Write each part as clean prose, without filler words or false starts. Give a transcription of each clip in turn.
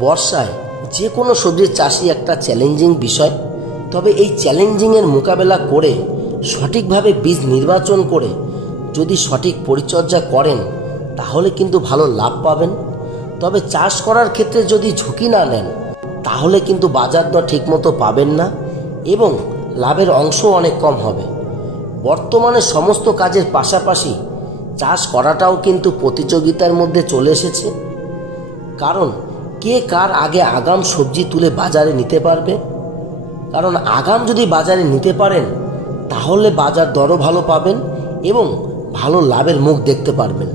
বর্ষায় যে কোনো সবজির চাষই একটা চ্যালেঞ্জিং বিষয়। তবে এই চ্যালেঞ্জিংয়ের মোকাবেলা করে সঠিকভাবে বীজ নির্বাচন করে যদি সঠিক পরিচর্যা করেন তাহলে কিন্তু ভালো লাভ পাবেন। তবে চাষ করার ক্ষেত্রে যদি ঝুঁকি না নেন তাহলে কিন্তু বাজার দর ঠিকমতো পাবেন না এবং লাভের অংশও অনেক কম হবে। বর্তমানে সমস্ত কাজের পাশাপাশি চাষ করাটাও কিন্তু প্রতিযোগিতার মধ্যে চলে এসেছে। কারণ কে কার আগে আগাম সবজি তুলে বাজারে নিতে পারবে। কারণ আগাম যদি বাজারে নিতে পারেন তাহলে বাজার দরও ভালো পাবেন এবং ভালো লাভের মুখ দেখতে পারবেন।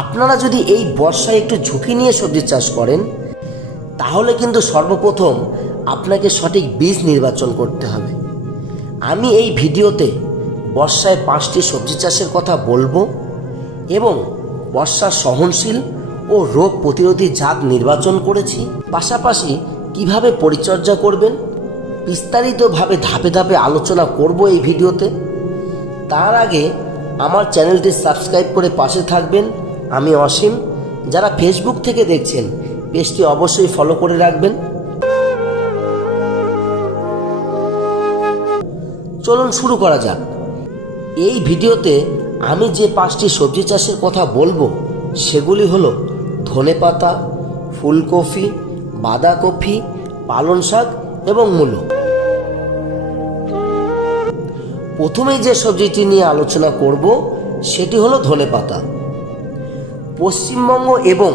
আপনারা যদি এই বর্ষায় একটু ঝুঁকি নিয়ে সবজি চাষ করেন তাহলে কিন্তু সর্বপ্রথম আপনাকে সঠিক বীজ নির্বাচন করতে হবে। আমি এই ভিডিওতে বর্ষায় 5টি সবজি চাষের কথা বলবো এবং বর্ষার সহনশীল ও রোগ প্রতিরোধী জাত নির্বাচন করেছি। পাশাপাশি কিভাবে পরিচর্যা করবেন বিস্তারিতভাবে ধাপে ধাপে আলোচনা করব এই ভিডিওতে। তার আগে আমার চ্যানেলটি সাবস্ক্রাইব করে পাশে থাকবেন। আমি অসীম। যারা ফেসবুক থেকে দেখছেন পেজটি অবশ্যই ফলো করে রাখবেন। চলুন শুরু করা যাক। এই ভিডিওতে আমি যে 5টি সবজি চাষের কথা বলবো সেগুলি হলো ধনেপাতা, ফুলকপি, বাঁধাকপি, পালং শাক এবং মূলো। প্রথমেই যে সবজিটি নিয়ে আলোচনা করব সেটি হলো ধনেপাতা। পশ্চিমবঙ্গ এবং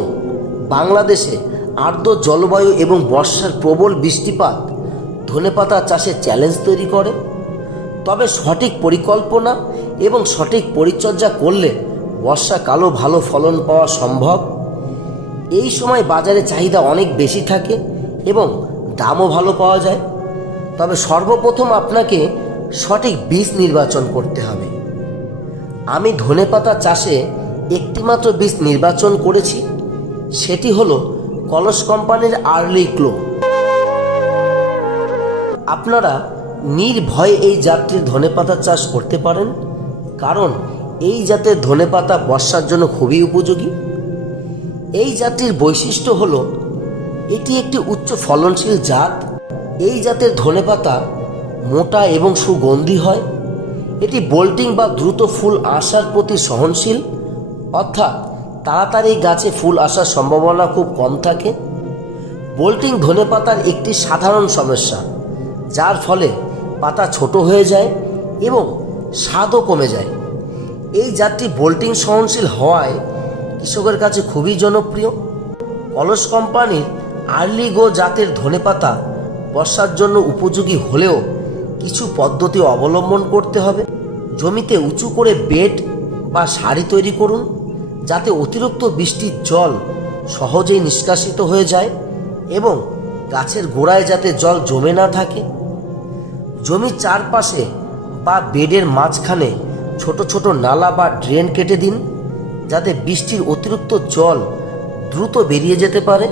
বাংলাদেশে আর্দ্র জলবায়ু এবং বর্ষার প্রবল বৃষ্টিপাত ধনেপাতা চাষে চ্যালেঞ্জ তৈরি করে। তবে সঠিক পরিকল্পনা এবং সঠিক পরিচর্যা করলে বর্ষাকালও ভালো ফলন পাওয়া সম্ভব। এই সময় বাজারে চাহিদা অনেক বেশি থাকে এবং দামও ভালো পাওয়া যায়। তবে সর্বপ্রথম আপনাকে সঠিক বীজ নির্বাচন করতে হবে। আমি ধনেপাতা চাষে একটিমাত্র বীজ নির্বাচন করেছি, সেটি হলো কলস কোম্পানির আর্লি গ্লো। আপনারা নির্ভয়ে এই জাতটির ধনেপাতা চাষ করতে পারেন, কারণ এই জাতের ধনেপাতা বর্ষার জন্য খুবই উপযোগী। এই জাতটির বৈশিষ্ট্য হলো এটি একটি উচ্চ ফলনশীল জাত। এই জাতের ধনেপাতা মোটা এবং সুগন্ধি হয়। এটি বোল্টিং বা দ্রুত ফুল আসার প্রতি সহনশীল, অর্থাৎ তাড়াতাড়ি গাছে ফুল আসার সম্ভাবনা খুব কম থাকে। বোল্টিং ধনেপাতার একটি সাধারণ সমস্যা, যার ফলে পাতা ছোট হয়ে যায় এবং স্বাদও কমে যায়। এই জাতটি বোল্টিং সহনশীল হওয়ায় কৃষকের কাছে খুবই জনপ্রিয়। কলস কোম্পানির আর্লি গো জাতের ধনেপাতা বর্ষার জন্য উপযোগী হলেও কিছু পদ্ধতি অবলম্বন করতে হবে। জমিতে উঁচু করে বেড বা সারি তৈরি করুন, যাতে অতিরিক্ত বৃষ্টির জল সহজেই নিষ্কাশিত হয়ে যায় এবং গাছের গোড়ায় যাতে জল জমে না থাকে। জমির চারপাশে বা বেডের মাঝখানে ছোট ছোট নালা বা ড্রেন কেটে দিন, যাতে বৃষ্টির অতিরিক্ত জল দ্রুত বেরিয়ে যেতে পারে।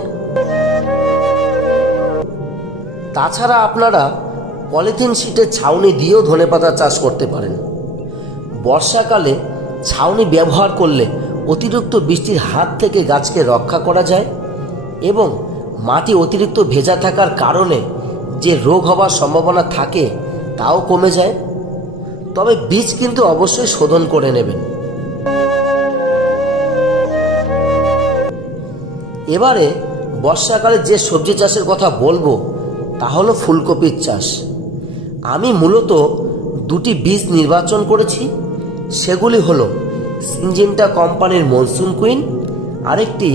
তাছাড়া আপনারা পলিথিন শীটের ছাউনি দিয়েও ধনেপাতা চাষ করতে পারেন। বর্ষাকালে ছাউনি ব্যবহার করলে অতিরিক্ত বৃষ্টির হাত থেকে গাছকে রক্ষা করা যায় এবং মাটি অতিরিক্ত ভেজা থাকার কারণে যে রোগ হওয়ার সম্ভাবনা থাকে তাও কমে যায়। তবে বীজ কিন্তু অবশ্যই শোধন করে নেবেন। এবারে বর্ষাকালে যে সবজি চাষের কথা বলবো তা হলো ফুলকপির চাষ। আমি মূলত 2টি বীজ নির্বাচন করেছি, সেগুলি হলো সিনজেন্টা কোম্পানির মনসুন কুইন, আরেকটি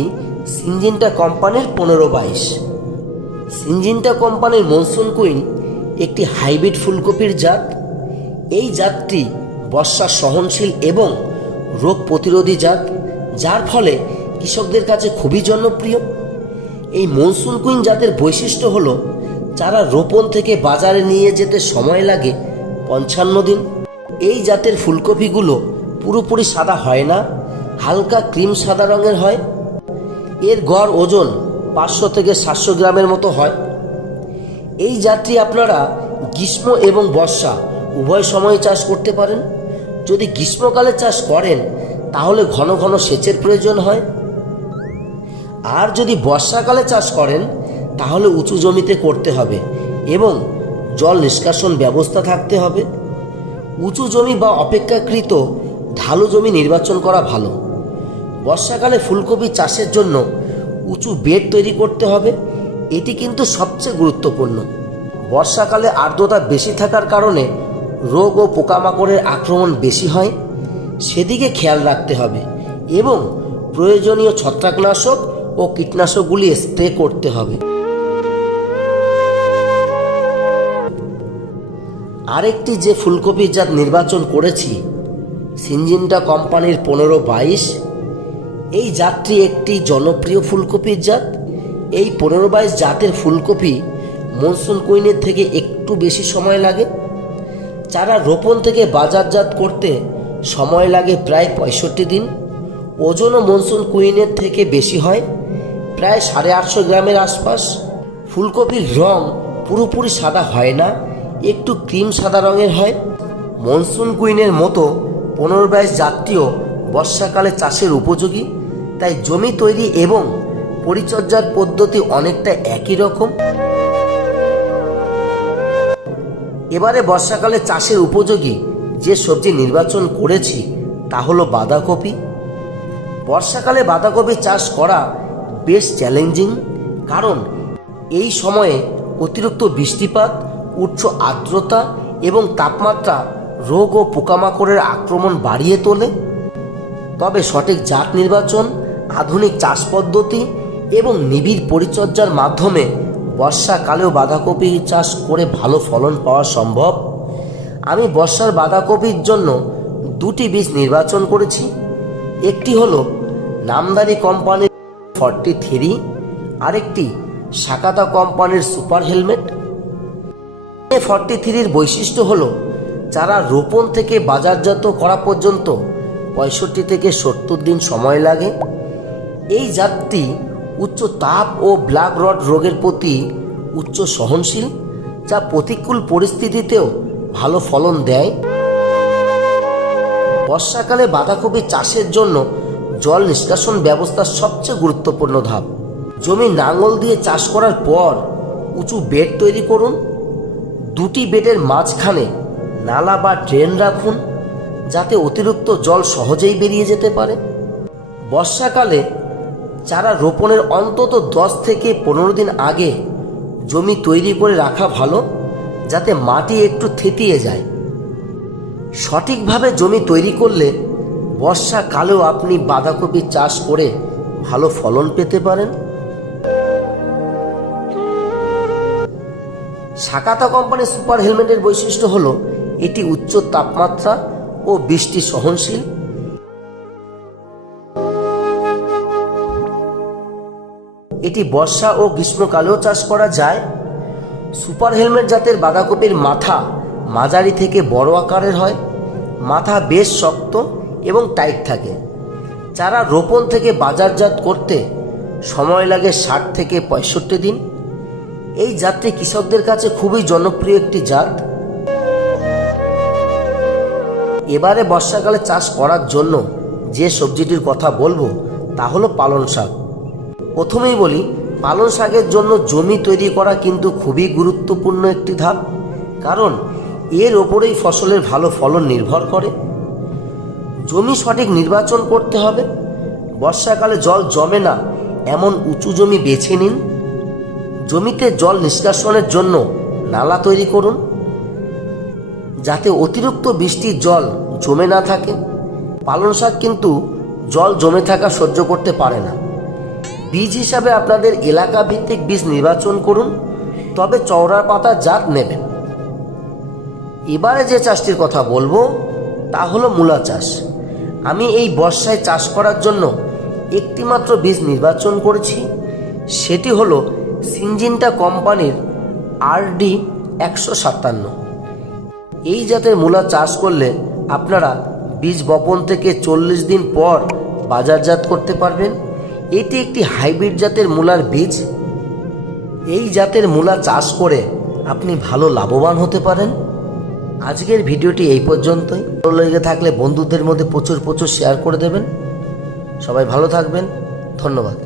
সিনজেন্টা কোম্পানির 1522। সিনজেন্টা কোম্পানির মনসুন কুইন একটি হাইব্রিড ফুলকপির জাত। এই জাতটি বর্ষা সহনশীল এবং রোগ প্রতিরোধী জাত, যার ফলে কৃষকদের কাছে খুবই জনপ্রিয়। এই মনসুন কুইন জাতের বৈশিষ্ট্য হলো চারা রোপণ থেকে বাজারে নিয়ে যেতে সময় লাগে 55 দিন। এই জাতের ফুলকপিগুলো পুরোপুরি সাদা হয় না, হালকা ক্রিম সাদা রঙের হয়। এর গড় ওজন 500 থেকে 700 গ্রামের মতো হয়। এই জাতটি আপনারা গ্রীষ্ম এবং বর্ষা উভয় সময় চাষ করতে পারেন। যদি গ্রীষ্মকালে চাষ করেন তাহলে ঘন ঘন সেচের প্রয়োজন হয়। আর যদি বর্ষাকালে চাষ করেন তাহলে উঁচু জমিতে করতে হবে এবং জল নিষ্কাশন ব্যবস্থা থাকতে হবে। উঁচু জমি বা অপেক্ষাকৃত ঢালু জমি নির্বাচন করা ভালো। বর্ষাকালে ফুলকপি চাষের জন্য উঁচু বেড তৈরি করতে হবে, এটি কিন্তু সবচেয়ে গুরুত্বপূর্ণ। বর্ষাকালে আর্দ্রতা বেশি থাকার কারণে রোগ ও পোকামাকড়ের আক্রমণ বেশি হয়, সেদিকে খেয়াল রাখতে হবে এবং প্রয়োজনীয় ছত্রাকনাশক ও কীটনাশকগুলি স্প্রে করতে হবে। আরেকটি যে ফুলকপির জাত নির্বাচন করেছি সিনজিন্টা কোম্পানির 1522। এই জাতটি একটি জনপ্রিয় ফুলকপির জাত। এই 1522 জাতের ফুলকপি মনসুন কুইনের থেকে একটু বেশি সময় লাগে। চারা রোপণ থেকে বাজারজাত করতে সময় লাগে প্রায় 65 দিন। ওজনও মনসুন কুইনের থেকে বেশি হয়, প্রায় 850 গ্রামের আশপাশ। ফুলকপির রং পুরোপুরি সাদা হয় না, একটু ক্রিম সাদা রঙের হয়। মনসুন কুইনের মতো 1522 জাতটিও বর্ষাকালে চাষের উপযোগী, তাই জমি তৈরি এবং পরিচর্যার পদ্ধতি অনেকটা একই রকম। এবারে বর্ষাকালে চাষের উপযোগী যে সবজি নির্বাচন করেছি তা হলো বাঁধাকপি। বর্ষাকালে বাঁধাকপি চাষ করা বেশ চ্যালেঞ্জিং, কারণ এই সময়ে অতিরিক্ত বৃষ্টিপাত, উচ্চ আর্দ্রতা এবং তাপমাত্রা রোগ ও পোকামাকড়ের আক্রমণ বাড়িয়ে তোলে। তবে সঠিক জাত নির্বাচন, আধুনিক চাষ পদ্ধতি এবং নিবিড় পরিচর্যার মাধ্যমে বর্ষাকালেও বাঁধাকপি চাষ করে ভালো ফলন পাওয়া সম্ভব। আমি বর্ষার বাঁধাকপির জন্য দুটি বীজ নির্বাচন করেছি। একটি হলো নামদারি কোম্পানির 43, আরেকটি সাকাতা কোম্পানির সুপার হেলমেট। 43-র বৈশিষ্ট্য হলো চারা রোপণ থেকে বাজারজাত করা পর্যন্ত 65 থেকে 70 দিন সময় লাগে। এই জাতটি উচ্চ তাপ ও ব্ল্যাক রড রোগের প্রতি উচ্চ সহনশীল, যা প্রতিকূল পরিস্থিতিতেও ভালো ফলন দেয়। বর্ষাকালে বাঁধাকপি চাষের জন্য জল নিষ্কাশন ব্যবস্থা সবচেয়ে গুরুত্বপূর্ণ ধাপ। জমি নাঙল দিয়ে চাষ করার পর উঁচু বেড তৈরি করুন। দুটি বেডের মাঝখানে নালা বা ড্রেন রাখুন, যাতে অতিরিক্ত জল সহজেই বেরিয়ে যেতে পারে। বর্ষাকালে চারা রোপণের অন্তত 10 থেকে 15 দিন আগে জমি তৈরি করে রাখা ভালো, যাতে মাটি একটু থেতিয়ে যায়। সঠিকভাবে জমি তৈরি করলে বর্ষাকালেও আপনি বাঁধাকপি চাষ করে ভালো ফলন পেতে পারেন। সাকাতা কোম্পানির সুপার হেলমেটের বৈশিষ্ট্য হলো এটি উচ্চ তাপমাত্রা ও বৃষ্টি সহনশীল। এটি বর্ষা ও গ্রীষ্মকালেও চাষ করা যায়। সুপার হেলমেট জাতের বাঁধাকপির মাথা মাঝারি থেকে বড় আকারের হয়। মাথা বেশ শক্ত এবং টাইট থাকে। চারা রোপণ থেকে বাজারজাত করতে সময় লাগে 60 থেকে 65 দিন। এই জাতটি কৃষকদের কাছে খুবই জনপ্রিয় একটি জাত। এবারে বর্ষাকালে চাষ করার জন্য যে সবজিটির কথা বলবো তা হলো পালং শাক। প্রথমেই বলি, পালং শাকের জন্য জমি তৈরি করা কিন্তু খুবই গুরুত্বপূর্ণ একটি ধাপ, কারণ এর ওপরেই ফসলের ভালো ফলন নির্ভর করে। জমি সঠিক নির্বাচন করতে হবে। বর্ষাকালে জল জমে না এমন উঁচু জমি বেছে নিন। জমিতে জল নিষ্কাশনের জন্য নালা তৈরি করুন, যাতে অতিরিক্ত বৃষ্টির জল জমে না থাকে। পালং শাক কিন্তু জল জমে থাকা সহ্য করতে পারে না। বীজ হিসাবে আপনাদের এলাকা ভিত্তিক বীজ নির্বাচন করুন, তবে চওড়া পাতা জাত নেবেন। এবারে যে চাষটির কথা বলবো তা হলো মূলা চাষ। আমি এই বর্ষায় চাষ করার জন্য একটি মাত্র বীজ নির্বাচন করেছি, সেটি হলো সিনজিন্টা কোম্পানির RD 157। এই জাতের মূলা চাষ করলে আপনারা বীজ বপন থেকে 40 দিন পর বাজারজাত করতে পারবেন। এটি একটি হাইব্রিড জাতের মূলার বীজ। এই জাতের মূলা চাষ করে আপনি ভালো লাভবান হতে পারেন। আজকের ভিডিওটি এই পর্যন্তই। ভালো লেগে থাকলে বন্ধুদের মধ্যে প্রচুর শেয়ার করে দেবেন। সবাই ভালো থাকবেন। ধন্যবাদ।